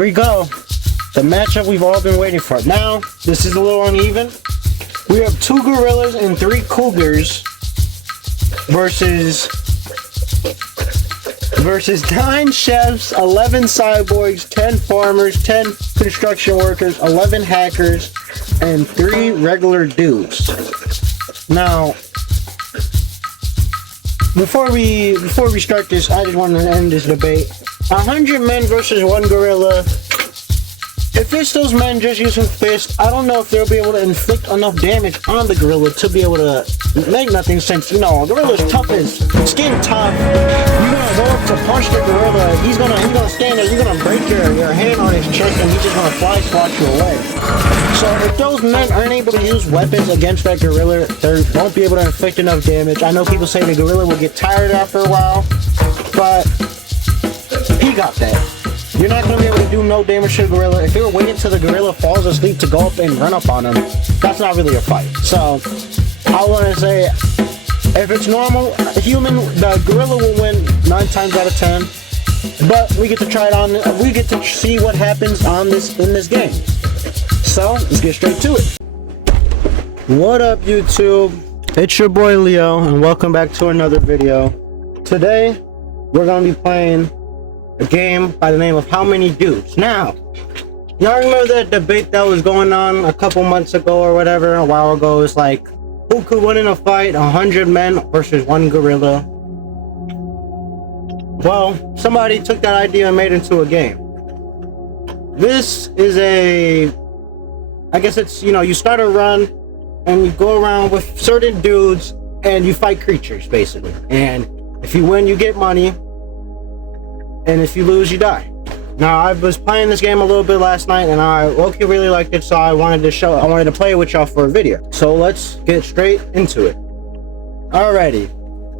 Here we go. The matchup we've all been waiting for. Now, this is a little uneven. We have 2 gorillas and 3 cougars versus 9 chefs, 11 cyborgs, 10 farmers, 10 construction workers, 11 hackers, and 3 regular dudes. Now, before we start this, I just want to end this debate. 100 men versus 1 gorilla. If it's those men just using fists, I don't know if they'll be able to inflict enough damage on the gorilla to be able to make nothing sense. You know, a gorilla's tough as skin tough. You're gonna go up to punch the gorilla. He's gonna stand there. You're gonna break your hand on his chest, and he's just gonna fly swat you away. So if those men aren't able to use weapons against that gorilla, they won't be able to inflict enough damage. I know people say the gorilla will get tired after a while, but he got that. You're not going to be able to do no damage to the gorilla. If you're waiting till the gorilla falls asleep to go up and run up on him, that's not really a fight. So, I want to say, if it's normal, a human, the gorilla will win 9 times out of 10. But we get to try it on, we get to see what happens in this game. So, let's get straight to it. What up, YouTube? It's your boy Leo, and welcome back to another video. Today, we're going to be playing a game by the name of How Many Dudes. Now, y'all remember that debate that was going on a couple months ago or whatever, a while ago? It's like, who could win in a fight, 100 men versus 1 gorilla? Well, somebody took that idea and made it into a game. This is I guess it's, you know, you start a run and you go around with certain dudes and you fight creatures, basically. And if you win, you get money. And if you lose, you die. Now, I was playing this game a little bit last night, and I really liked it, so I wanted to play it with y'all for a video. So let's get straight into it. Alrighty.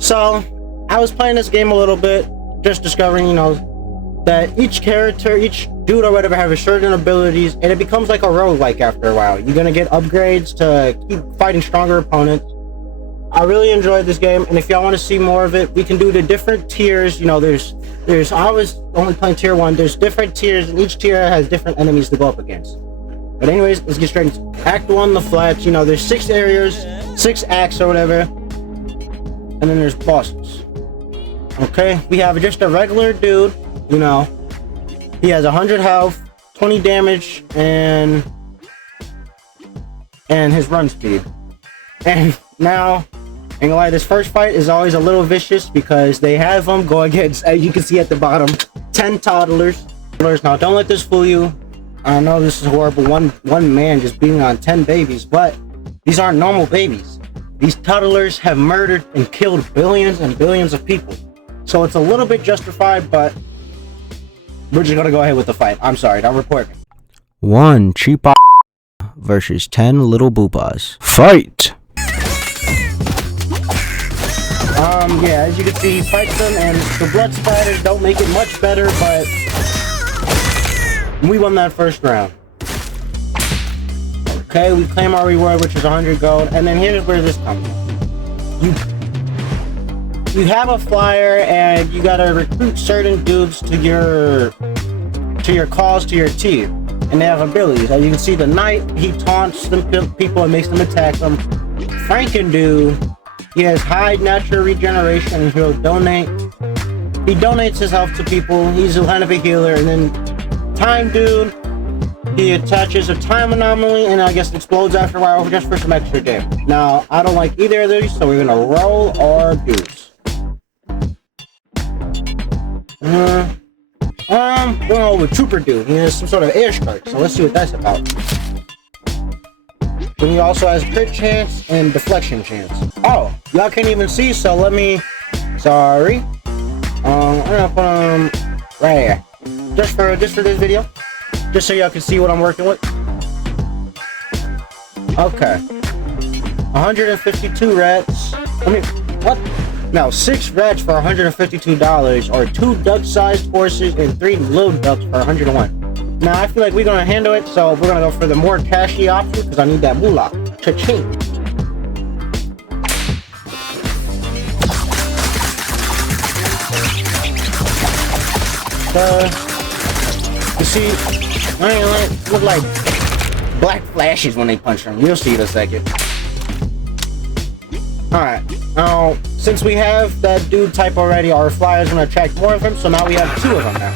So, I was playing this game a little bit, just discovering, you know, that each character, each dude or whatever, have certain abilities, and it becomes like a roguelike after a while. You're gonna get upgrades to keep fighting stronger opponents. I really enjoyed this game, and if y'all want to see more of it, we can do the different tiers. You know, I was only playing tier 1. There's different tiers, and each tier has different enemies to go up against. But anyways, let's get straight into Act 1, the flats. You know, there's 6 areas, 6 acts or whatever, and then there's bosses. Okay, we have just a regular dude. You know, he has 100 health, 20 damage, and his run speed. And now, ain't gonna lie, this first fight is always a little vicious because they have them go against, as you can see at the bottom, 10 toddlers. Now, don't let this fool you. I know this is horrible. One man just beating on 10 babies, but these aren't normal babies. These toddlers have murdered and killed billions and billions of people. So it's a little bit justified, but we're just gonna go ahead with the fight. I'm sorry, don't report me. 1 cheap versus 10 little boopas. Fight! Yeah, as you can see, he fights them, and the blood splatters don't make it much better, but we won that first round. Okay, we claim our reward, which is 100 gold, and then here's where this comes from. You have a flyer, and you gotta recruit certain dudes to your cause, to your team, and they have abilities. As you can see, the knight, he taunts them people and makes them attack them. Franken-dude, he has high natural regeneration, and he'll donate. He donates his health to people. He's kind of a healer. And then Time Dude, he attaches a time anomaly, and I guess explodes after a while just for some extra damage. Now, I don't like either of these, so we're gonna roll our dudes. We're going with Trooper Dude. He has some sort of air strike, so let's see what that's about. Then he also has crit chance and deflection chance. Oh, y'all can't even see, so let me... Sorry. I'm gonna put him right here. Just for this video. Just so y'all can see what I'm working with. Okay. 152 rats. I mean, what? Now, 6 rats for $152, or 2 duck-sized horses and 3 little ducks for 101. Now, I feel like we're gonna handle it, so we're gonna go for the more cashy option because I need that moolah. Cha-ching. You see see, it look like black flashes when they punch them. You'll see in a second. Alright, now, since we have that dude type already, our flyer is going to attract more of them, so now we have 2 of them now.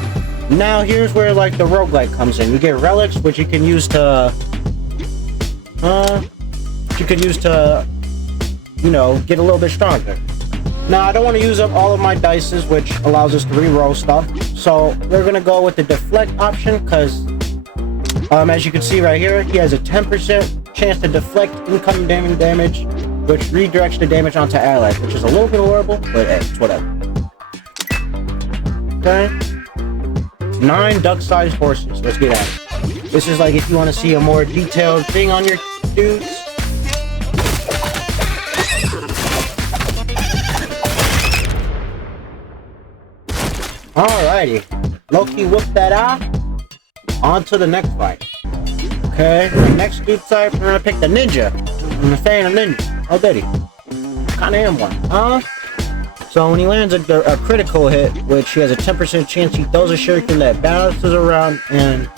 Now, here's where, like, the roguelike comes in. You get relics, which you can use to, you know, get a little bit stronger. Now, I don't want to use up all of my dices, which allows us to re-roll stuff. So, we're going to go with the deflect option, because, as you can see right here, he has a 10% chance to deflect incoming damage, which redirects the damage onto allies, which is a little bit horrible, but hey, it's whatever. Okay. 9 duck-sized horses. Let's get at it. This is like if you want to see a more detailed thing on your dudes. Alrighty. Loki whooped that out. On to the next fight. Okay. Next dude type, we're gonna pick the ninja. I'm a fan of ninja. Oh, did he? Kinda am one. So when he lands a critical hit, which he has a 10% chance, he throws a shuriken that bounces around and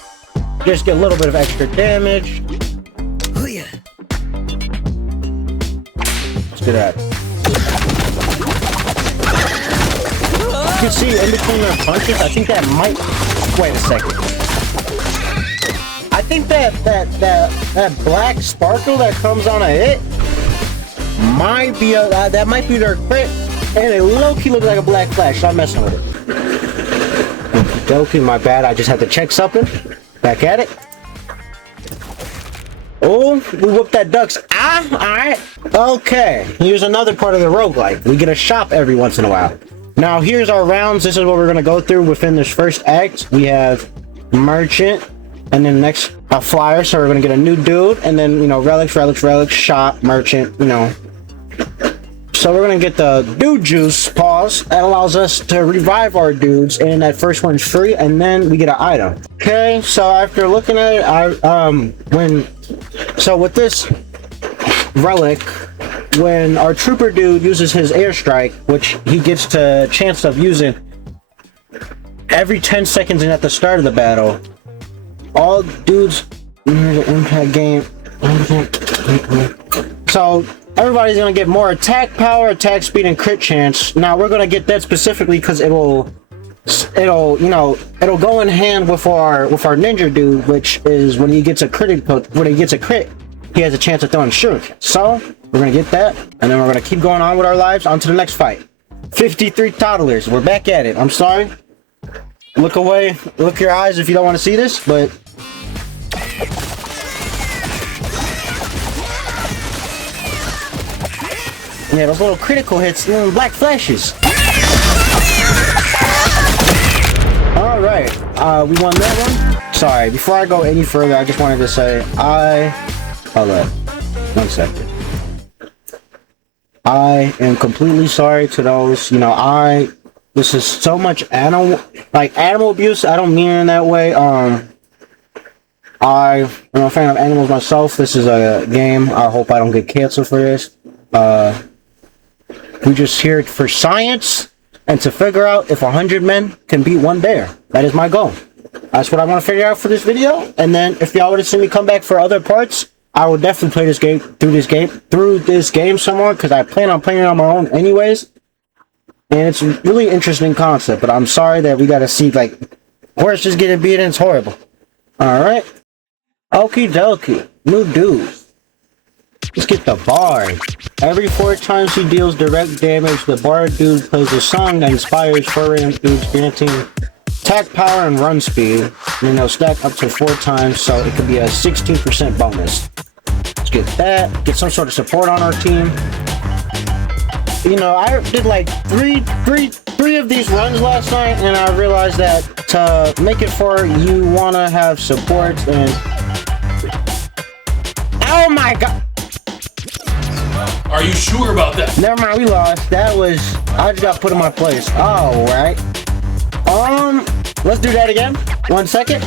just get a little bit of extra damage. Oh yeah. Let's get at it. You can see in between their punches, I think that might... Wait a second. I think that black sparkle that comes on a hit might be that might be their crit, and it low-key looks like a black flash, so I'm messing with it. Okey-dokey, my bad, I just had to check something. Back at it. Oh, we whooped that duck's alright. Okay, here's another part of the roguelike. We get a shop every once in a while. Now, here's our rounds. This is what we're going to go through within this first act. We have merchant, and then next, a flyer, so we're going to get a new dude, and then, you know, relics, shop, merchant, you know. So we're going to get the dude juice, pause. That allows us to revive our dudes, and that first one's free, and then we get an item. Okay, so after looking at it, so with this relic, when our trooper dude uses his airstrike, which he gets the chance of using every 10 seconds and at the start of the battle, all dudes impact game. So everybody's gonna get more attack power, attack speed, and crit chance. Now we're gonna get that specifically because it'll go in hand with our ninja dude, which is when he gets a crit, he has a chance of throwing shuriken. So we're gonna get that, and then we're gonna keep going on with our lives on to the next fight. 53 toddlers. We're back at it. I'm sorry. Look away. Look your eyes if you don't want to see this, but yeah, those little critical hits, black flashes. Alright, we won that one. Sorry, before I go any further, I just wanted to say, hold up, 1 second. I am completely sorry to those, this is so much animal abuse. I don't mean it in that way. I'm a fan of animals myself. This is a game. I hope I don't get canceled for this. We just here for science and to figure out if 100 men can beat one bear. That is my goal. That's what I want to figure out for this video. And then if y'all want to see me come back for other parts, I will definitely play this game through this game some more, because I plan on playing it on my own anyways. And it's a really interesting concept, but I'm sorry that we gotta see horses getting beaten. It's horrible. Alright. Okie dokie. New dude. Let's get the bard. Every 4 times he deals direct damage, the bard dude plays a song that inspires 4 random dudes, granting attack power and run speed. And then they'll stack up to 4 times, so it could be a 16% bonus. Let's get that. Get some sort of support on our team. I did like three of these runs last night, and I realized that to make it far, you want to have support and... Oh my god! Are you sure about that? Never mind, we lost. I just got put in my place. Alright. Let's do that again. 1 second.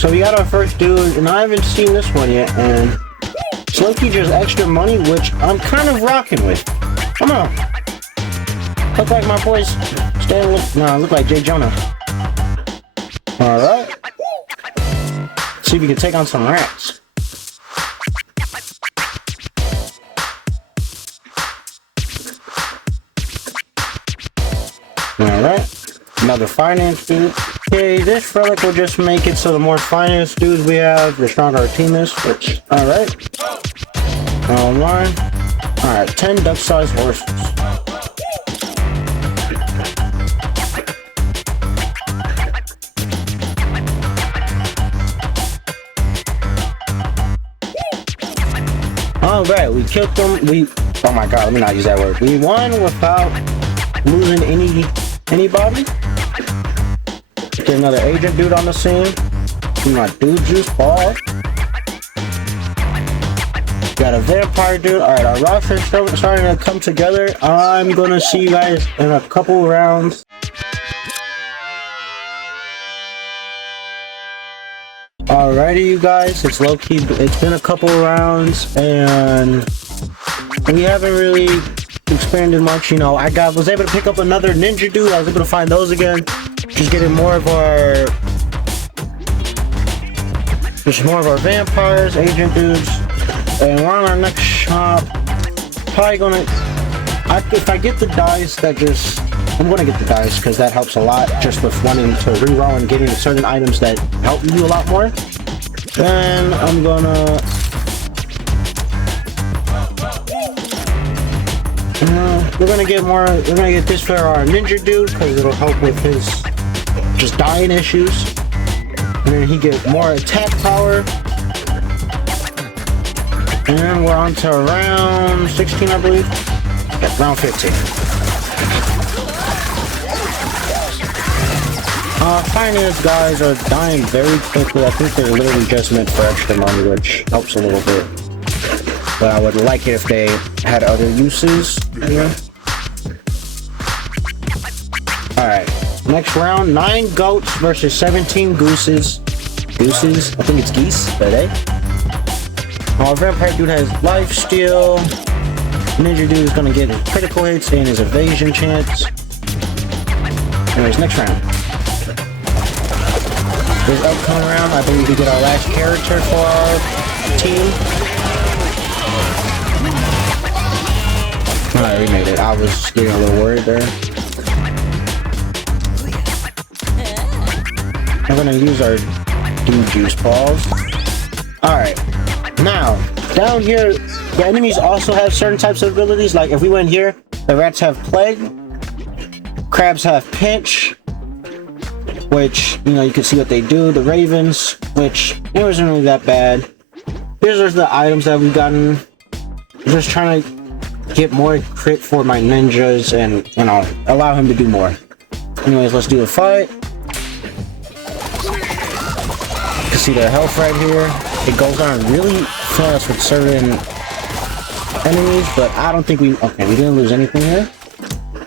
So we got our first dude, and I haven't seen this one yet, and Slinky just extra money, which I'm kind of rocking with. Come on. Look like my boys look like Jay Jonah. Alright. see if we can take on some rats. Alright. Another finance dude. Okay, this relic will just make it so the more finance dudes we have, the stronger our team is. Alright. Online. Alright, 10 duck-sized horses. Alright, we killed them. Oh my god, let me not use that word. We won without losing anybody. Get another agent dude on the scene. Do my dude juice ball. Got a vampire dude. Alright, our roster is starting to come together. I'm gonna see you guys in a couple rounds. Alrighty, you guys, it's low-key, it's been a couple rounds, and we haven't really expanded much, you know. I was able to pick up another ninja dude. I was able to find those again. Just getting more of our vampires, agent dudes, and we're on our next shop. Probably gonna, if I get the dice, I'm gonna get the dice because that helps a lot, just with wanting to reroll and getting certain items that help you a lot more. Then I'm gonna we're gonna get this for our ninja dude because it'll help with his just dying issues. And then he gets more attack power. And we're on to round 16, I believe. Yeah, round 15. Finance guys are dying very quickly. I think they're literally just meant for extra money, which helps a little bit. But I would like it if they had other uses. Yeah. Alright, next round, 9 goats versus 17 gooses. Gooses? I think it's geese, but our vampire dude has life steal. Ninja dude is gonna get his critical hits and his evasion chance. Anyways, next round. This upcoming round, I believe we get our last character for our team. Alright, we made it. I was getting a little worried there. I'm gonna use our dude juice balls. Alright, now, down here, the enemies also have certain types of abilities. Like if we went here, the rats have plague, crabs have pinch, which, you know, you can see what they do. The ravens, which it wasn't really that bad. Here's just the items that we've gotten. Just trying to get more crit for my ninjas and, you know, allow him to do more. Anyways, let's do a fight. You can see their health right here. It goes on really fast with certain enemies, but I don't think we didn't lose anything here.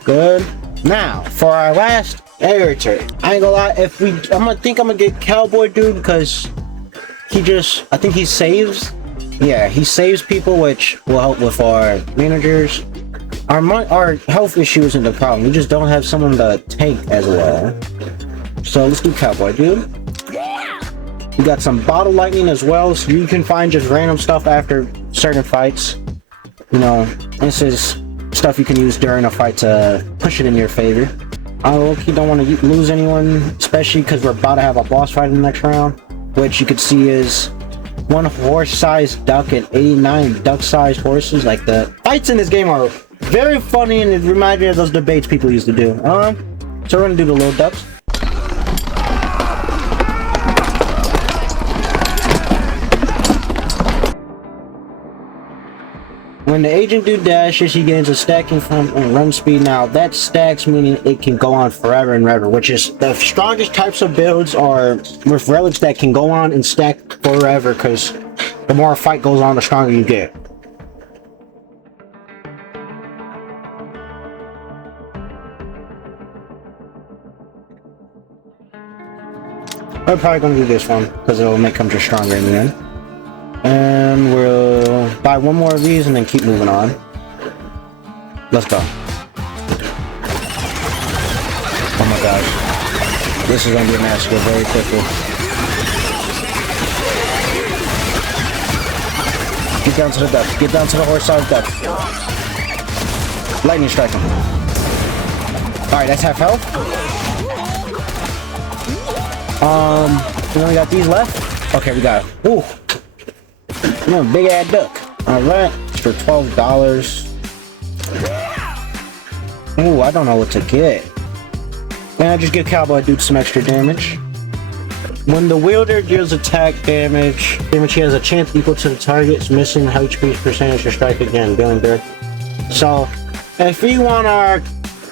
Good. Now, for our last character, I ain't gonna lie, I'm gonna get Cowboy Dude because I think he saves. Yeah, he saves people, which will help with our managers. Our health issue isn't the problem. We just don't have someone to tank as well. So let's do Cowboy Dude. We got some bottle lightning as well, so you can find just random stuff after certain fights. You know, this is stuff you can use during a fight to push it in your favor. I don't want to lose anyone, especially because we're about to have a boss fight in the next round, which you could see is one horse-sized duck and 89 duck-sized horses. Like, the fights in this game are very funny, and it reminds me of those debates people used to do. So we're gonna do the little ducks. When the agent dude dashes, he gains a stacking from run speed. Now that stacks, meaning it can go on forever and ever, which is the strongest types of builds are with relics that can go on and stack forever, because the more a fight goes on, the stronger you get. I'm probably gonna do this one because it'll make him just stronger in the end. And we'll buy one more of these and then keep moving on. Let's go. Oh my gosh. This is gonna be a massacre very quickly. down to the duck. Get down to the horse-sized duck. Lightning strike him. Alright, that's half health. We only got these left. Okay, we got it. Ooh. Big ass duck. Alright, for $12. Ooh, I don't know what to get. And I just give Cowboy Dude some extra damage. When the wielder deals attack damage, he has a chance equal to the target's missing HP's percentage to strike again, dealing there. So, if we want our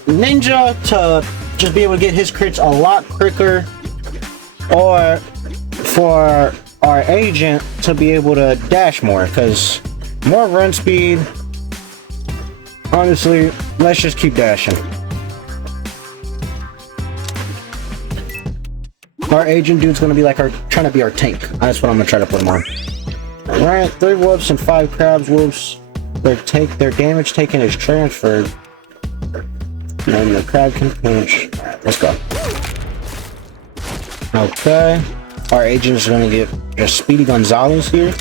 ninja to just be able to get his crits a lot quicker, or for our agent to be able to dash more, because more run speed, honestly, let's just keep dashing. Our agent dude's gonna be like trying to be our tank. That's what I'm gonna try to put him on. Alright, 3 wolves and 5 crabs. Wolves, their damage taken is transferred. And the crab can pinch. Let's go. Okay. Our agent is gonna get just Speedy Gonzalez here.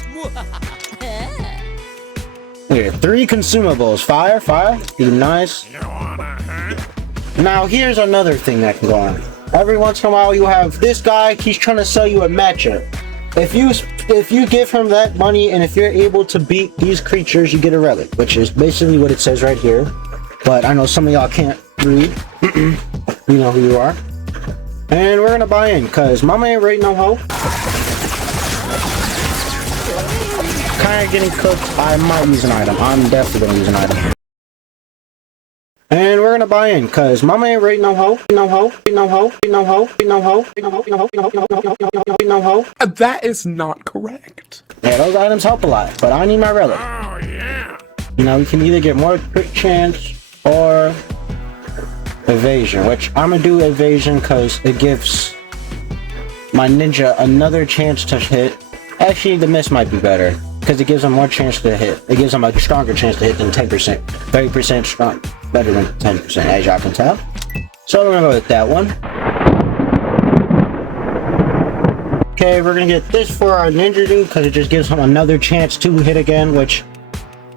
Here, 3 consumables. Fire. Be nice. Now here's another thing that can go on. Every once in a while you have this guy, he's trying to sell you a matchup. If you give him that money and if you're able to beat these creatures, you get a relic, which is basically what it says right here. But I know some of y'all can't read. You know who you are. And we're gonna buy in, cause mama ain't rating no hoe. Kinda getting cooked. I might use an item. I'm definitely gonna use an item. And we're gonna buy in, cause mama ain't rating no hoe. No hoe. No hoe. No hoe. No hoe. No hoe. No hoe. No hoe. That is not correct. Yeah, those items help a lot, but I need my relic. Oh, yeah. You know, we can either get more crit chance or evasion, which I'm gonna do evasion because it gives my ninja another chance to hit. Actually, the miss might be better because it gives him more chance to hit. It gives him a stronger chance to hit than 10%. 30% strong, better than 10%, as y'all can tell. So we're gonna go with that one. Okay, we're gonna get this for our ninja dude because it just gives him another chance to hit again, which,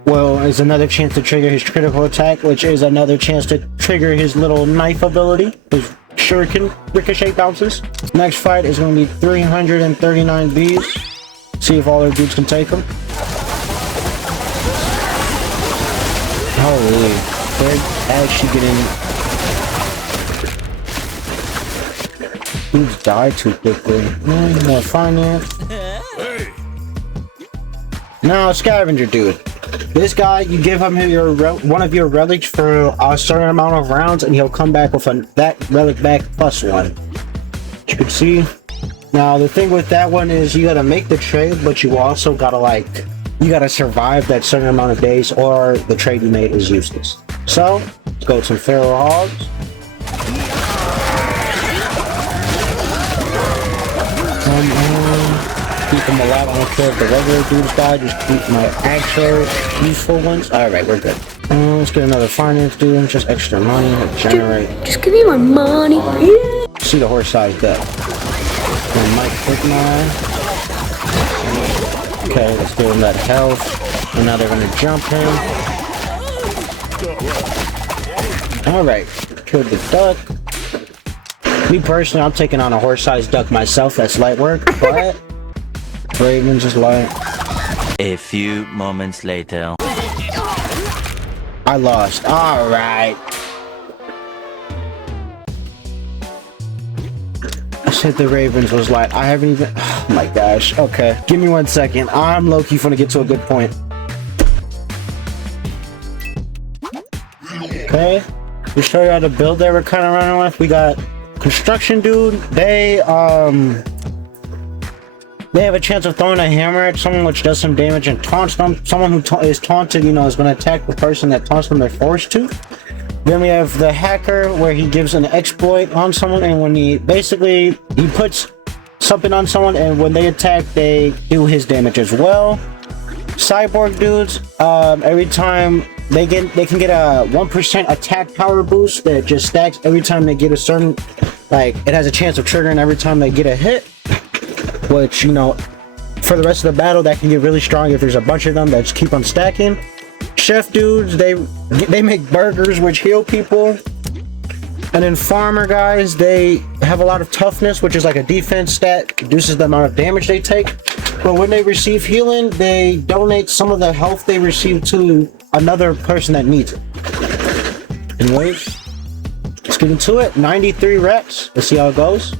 well, is another chance to trigger his critical attack, which is another chance to trigger his little knife ability, his shuriken ricochet bounces. Next fight is going to be 339 bees. See if all our dudes can take them. Holy, they're actually getting... Dudes die too quickly. More finance. Now, scavenger dude. This guy, you give him one of your relics for a certain amount of rounds, and he'll come back with that relic back +1. You can see. Now, the thing with that one is you gotta make the trade, but you also gotta you gotta survive that certain amount of days, or the trade you made is useless. So, let's go with some feral hogs. Keep them alive. I don't care if the regular dudes die, just keep my actual useful ones. Alright, we're good. Let's get another finance dude, just extra money, generate. Just give me my money. Yeah. See the horse size deck. And Mike quick mine. Okay, let's give him that health. And now they're gonna jump him. Alright, killed the duck. Me personally, I'm taking on a horse-sized duck myself. That's light work, but Raven's just light. A few moments later. I lost. Alright. I said the Ravens was light. I haven't even... Oh my gosh. Okay. Give me 1 second. I'm low-key gonna get to a good point. Okay. To show you how to build that we're kind of running with. We got construction dude. They have a chance of throwing a hammer at someone, which does some damage and taunts them. Someone who is taunted, you know, is going to attack the person that taunts them they're forced to. Then we have the hacker, where he gives an exploit on someone, and when he puts something on someone, and when they attack, they do his damage as well. Cyborg dudes, every time they can get a 1% attack power boost that just stacks every time they get a certain, it has a chance of triggering every time they get a hit. Which, you know, for the rest of the battle that can get really strong if there's a bunch of them that just keep on stacking. Chef dudes, they make burgers which heal people. And then farmer guys, they have a lot of toughness, which is like a defense stat, reduces the amount of damage they take. But when they receive healing, they donate some of the health they receive to another person that needs it. Anyways, let's get into it. 93 reps. Let's see how it goes.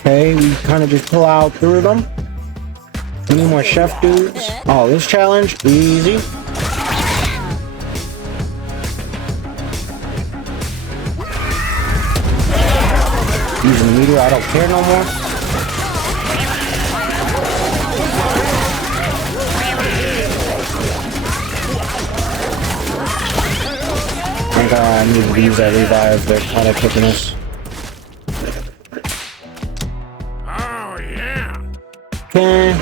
Okay, we kind of just plow through them. Any more chef dudes? Oh, this challenge, easy. Using the meteor, I don't care no more. I think I need to use that revive. They're kind of kicking us. Okay.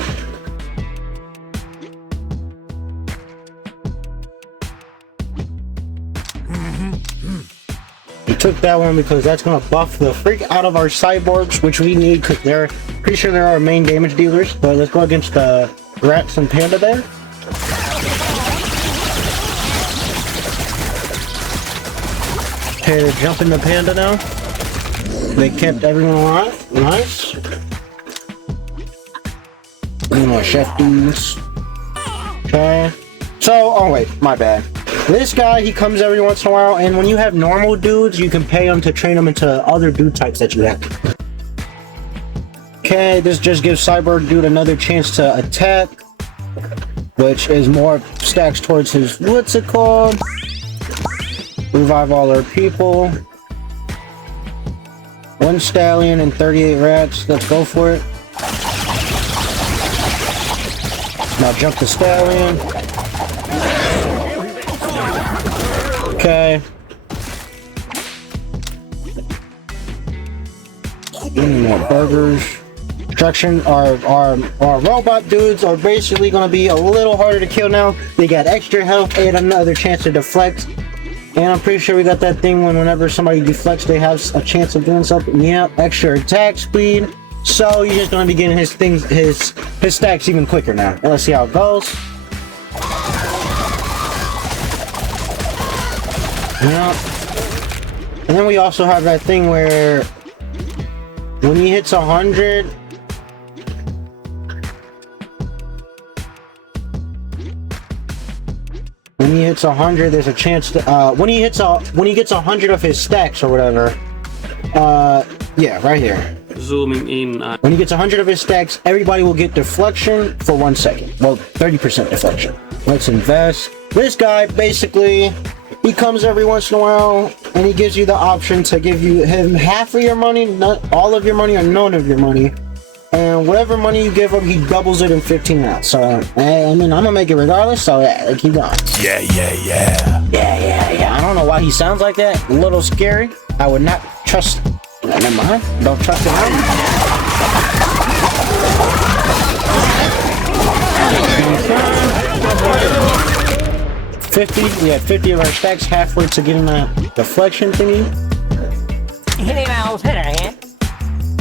We took that one because that's gonna buff the freak out of our cyborgs, which we need because they're pretty sure they're our main damage dealers. But let's go against the rats and panda there. Okay, they're jumping the panda now. They kept everyone alive. Nice. Any more chef dudes. Okay. So, oh wait, my bad. This guy, he comes every once in a while, and when you have normal dudes, you can pay them to train them into other dude types that you have. Okay, this just gives Cyborg Dude another chance to attack, which is more stacks towards his, what's it called? Revive all our people. 1 stallion and 38 rats. Let's go for it. Now jump the stallion. Okay. Any more burgers. Destruction. Our robot dudes are basically going to be a little harder to kill now. They got extra health and another chance to deflect. And I'm pretty sure we got that thing whenever somebody deflects, they have a chance of doing something. Yeah, extra attack speed. So you're just going to be getting his stacks even quicker now. And let's see how it goes. Yeah. And then we also have that thing where when he hits 100, when he hits 100, there's a chance to when he gets 100 of his stacks or whatever. Yeah, right here. Zooming in. When he gets 100 of his stacks, everybody will get deflection for 1 second. Well, 30% deflection. Let's invest. This guy, basically, he comes every once in a while, and he gives you the option to give him half of your money, not all of your money, or none of your money. And whatever money you give him, he doubles it in 15 minutes. So, I mean, I'm gonna make it regardless, so yeah, keep going. Yeah. Yeah. I don't know why he sounds like that. A little scary. I would not trust... Never mind. Don't trust him. 50. We had 50 of our stacks halfway to getting that deflection thingy.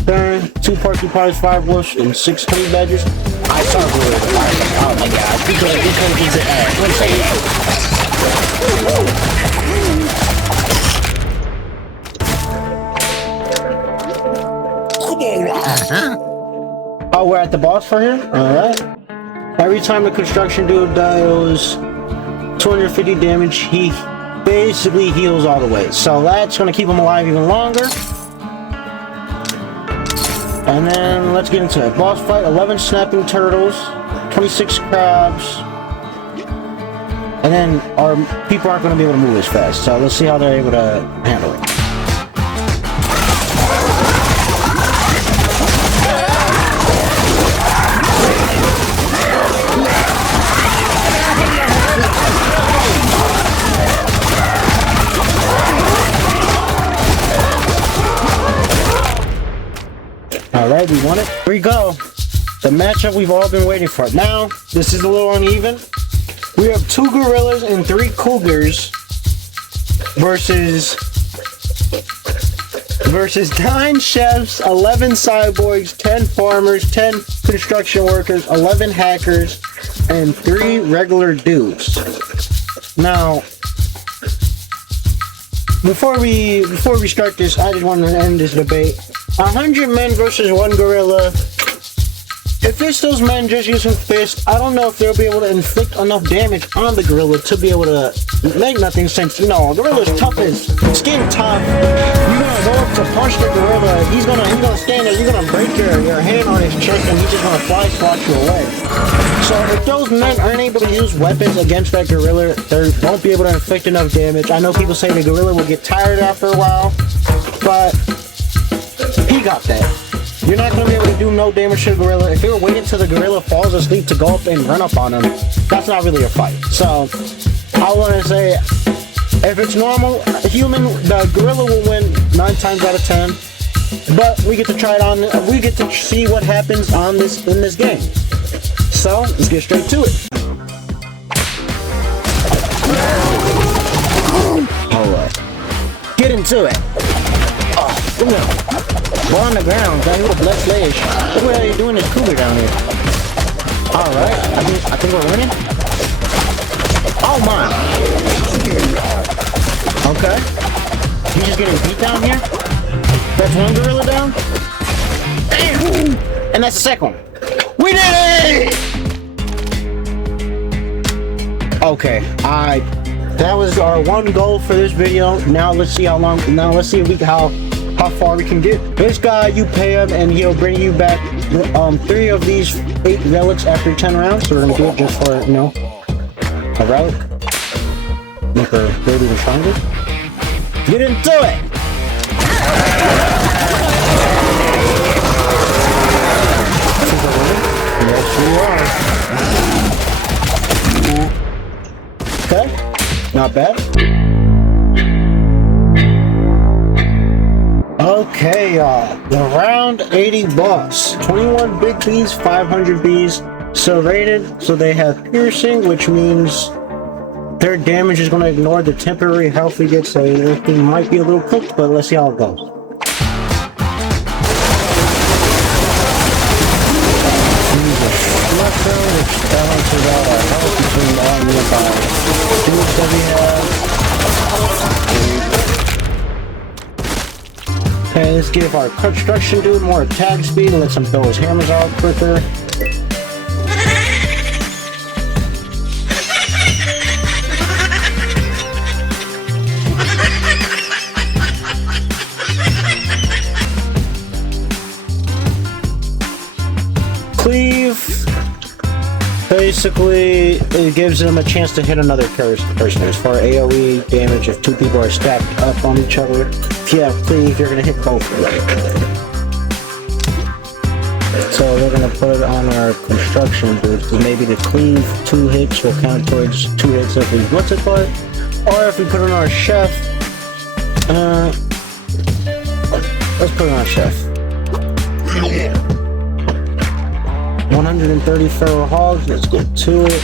Turn, 2 porcupines, 5 wolves, and 6 honey badgers. I saw it. Oh my god. We could have used it. Let's say Oh, we're at the boss for here? Alright. Every time the construction dude deals 250 damage, he basically heals all the way. So that's going to keep him alive even longer. And then let's get into it. Boss fight, 11 snapping turtles, 26 crabs. And then our people aren't going to be able to move as fast. So let's see how they're able to handle it. Alright, we won it. Here we go. The matchup we've all been waiting for. Now, this is a little uneven. We have 2 gorillas and 3 cougars versus 9 chefs, 11 cyborgs, 10 farmers, 10 construction workers, 11 hackers, and 3 regular dudes. Now, before we start this, I just want to end this debate. 100 men versus 1 gorilla. If it's those men just using fists, I don't know if they'll be able to inflict enough damage on the gorilla to be able to make nothing sense. You know, a gorilla's tough as skin tough. You're gonna go up to punch the gorilla, he's gonna stand there, you're gonna break your hand on his chest and he's just gonna fly swat you away. So if those men aren't able to use weapons against that gorilla, they won't be able to inflict enough damage. I know people say the gorilla will get tired after a while, but he got that. You're not going to be able to do no damage to the gorilla. If you're waiting till the gorilla falls asleep to go up and run up on him, that's not really a fight. So, I want to say, if it's normal, a human, the gorilla will win 9 times out of 10. But we get to try it on, we get to see what happens in this game. So, let's get straight to it. Hold up. Get into it. Oh, no. We're on the ground, guy. What a blessed ledge. Look what you're doing this cougar down here. Alright, I think we're winning. Oh my. Okay. He's just getting beat down here. That's 1 gorilla down. Damn. And that's the second one. We did it! Okay, that was our 1 goal for this video. Now let's see how far we can get. This guy, you pay him and he'll bring you back 3 of these 8 relics after 10 rounds. So we're gonna do it just for, you know, a relic. Make her build even stronger. Get into it! Yes, we are. Okay, not bad. Okay, y'all. The round 80 boss. 21 big bees, 500 bees. Serrated, so they have piercing, which means their damage is going to ignore the temporary health we get, so everything might be a little cooked, but let's see how it goes. Which balances out our health between all nearby dudes that we have. Okay, let's give our construction dude more attack speed and let him throw his hammers out quicker. Cleave. Basically, it gives them a chance to hit another person. As far as AoE damage, if 2 people are stacked up on each other, if you have cleave, you're going to hit both of them. So we're going to put it on our construction boost. Maybe the cleave 2 hits will count towards 2 hits of his what's it called? Or if we put it on our chef, let's put it on our chef. 130 feral hogs, let's get to it.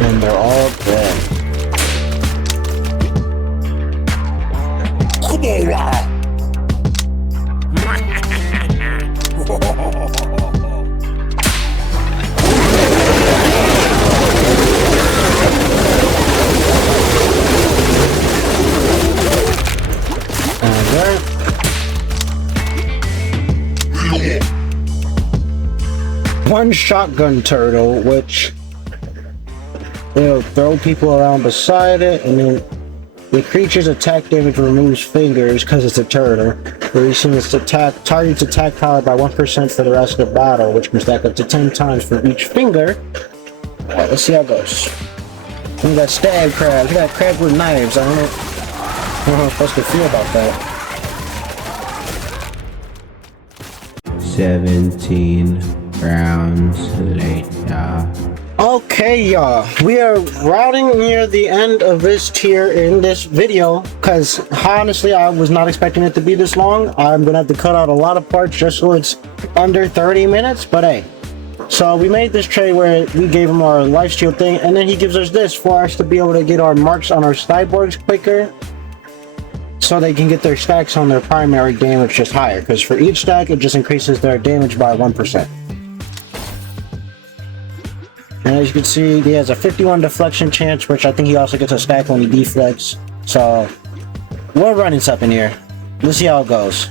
And they're all dead. One shotgun turtle, which it'll throw people around beside it, and then the creature's attack damage removes fingers because it's a turtle, releasing its target's attack power by 1% for the rest of the battle, which can stack up to 10 times for each finger. Alright, let's see how it goes. We got stab crabs, we got crabs with knives. I don't know how I'm supposed to feel about that. 17 rounds later. Okay, y'all, we are routing near the end of this tier in this video, because honestly I was not expecting it to be this long. I'm gonna have to cut out a lot of parts just so it's under 30 minutes, but hey, So we made this trade where we gave him our life steal thing, and then he gives us this for us to be able to get our marks on our cyborgs quicker, so they can get their stacks on their primary damage just higher. Because for each stack, it just increases their damage by 1%. And as you can see, he has a 51 deflection chance, which I think he also gets a stack when he deflects. So we're running something here. Let's see how it goes.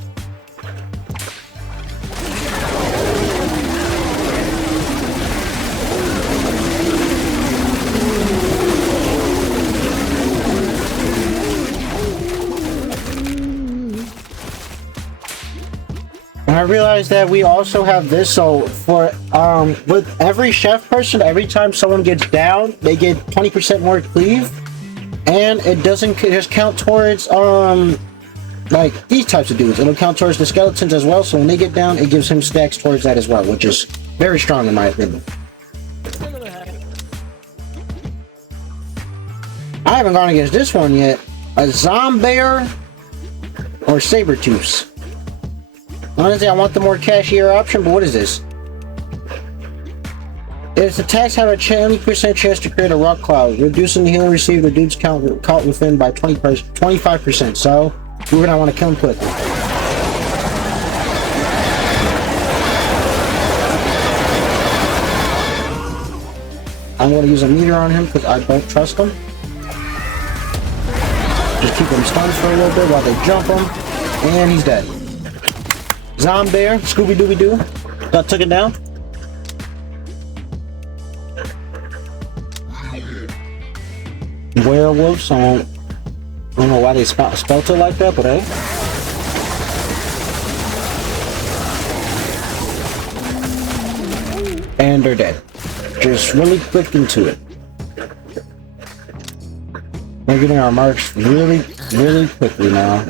And I realized that we also have this, so for with every chef person, every time someone gets down, they get 20% more cleave, and it doesn't just count towards like these types of dudes. It'll count towards the skeletons as well, so when they get down, it gives him stacks towards that as well, which is very strong in my opinion. I haven't gone against this one yet. A Zombear or Sabertooths. Honestly, I want the more cashier option, but what is this? Its attacks have a 20% chance to create a rock cloud, reducing the healing received. The dude's count caught within by 25%. So we're gonna want to kill him quickly. I'm gonna use a meter on him because I don't trust him. Just keep him stunned for a little bit while they jump him, and he's dead. Zombear, Scooby Dooby Doo, that took it down. Werewolves, I don't know why they spelt it like that, but hey. And they're dead. Just really quick into it. We're getting our marks really quickly now.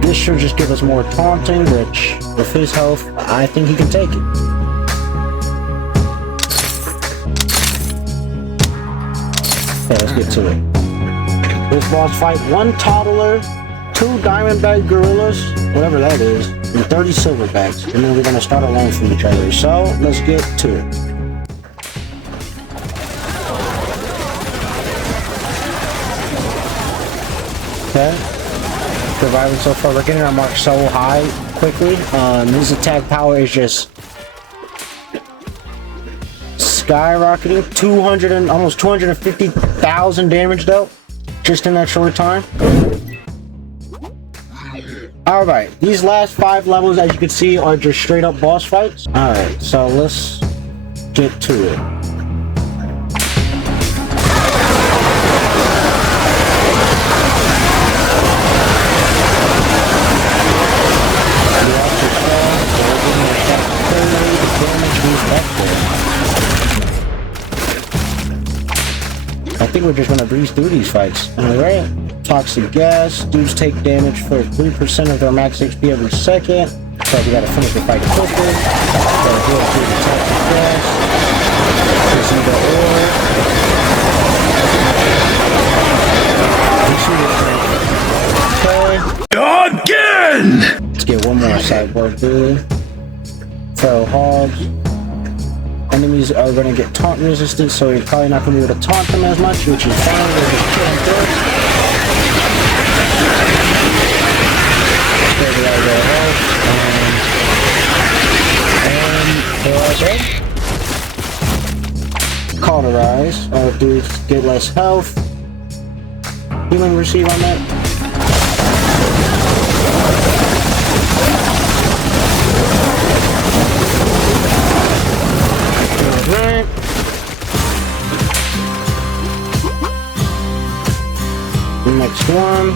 This should just give us more taunting, which, with his health, I think he can take it. Okay, let's get to it. This boss fight, 1 toddler, 2 diamondback gorillas, whatever that is, and 30 silverbacks. And then we're gonna start alone from each other. So, let's get to it. Okay. Surviving so far. We're getting our mark so high quickly. His attack power is just skyrocketing. 200 and almost 250,000 damage dealt just in that short time. All right, these last 5 levels, as you can see, are just straight up boss fights. All right, so let's get to it. I think we're just gonna breeze through these fights. Alright. Toxic gas. Dudes take damage for 3% of their max HP every second. So we gotta finish the fight quickly. Gotta heal through the toxic gas. Listen to ore. Again! Let's get one more cyborg dude. Throw hogs. Enemies are going to get taunt resistant, so you're probably not going to be able to taunt them as much, which is fine. We'll just kill them first. There we are, their health. And they're all dead. Cauterize. All dudes get less health. Healing receive on that. Right. Next one.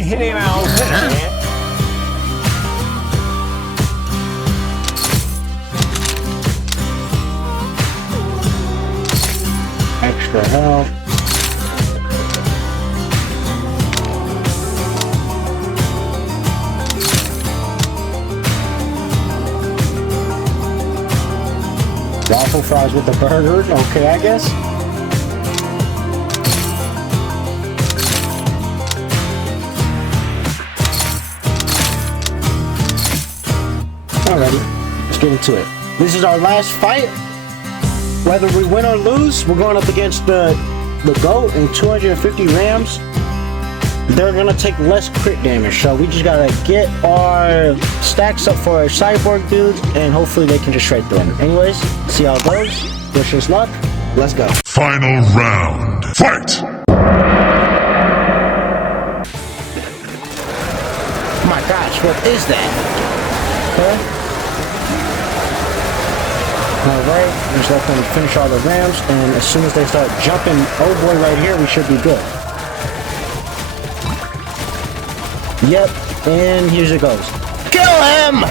Hit him out. Extra health. Waffle fries with the burger. Okay, I guess. Alrighty. let's get into it. This is our last fight. Whether we win or lose, we're going up against the GOAT and 250 Rams. They're gonna take less crit damage, so we just gotta get our stacks up for our cyborg dudes, and hopefully they can just shred through them. Anyways, see how it goes. Wish us luck. Let's go. Final round. Fight! Oh my gosh, what is that? Okay. Alright, just let them finish all the Rams, and as soon as they start jumping, oh boy, right here, we should be good. Yep, and here it goes. Kill him!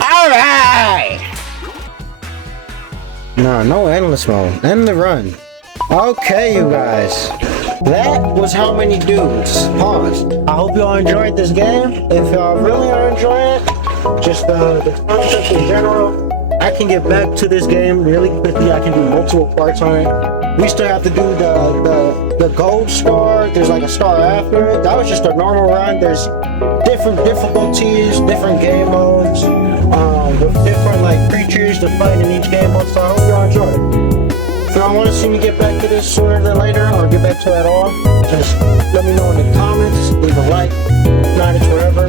Alright! No endless mode. End the run. Okay, you guys. That was how many dudes. Pause. I hope y'all enjoyed this game. If y'all really are enjoying it, just the concept in general, I can get back to this game really quickly. I can do multiple parts on it. We still have to do the gold star. There's like a star after it. That was just a normal run. There's different difficulties, different game modes, with different like creatures to fight in each game mode. So I hope y'all enjoy it. If y'all want to see me get back to this sooner than later, or get back to it at all, just let me know in the comments. Leave a like, not it's wherever.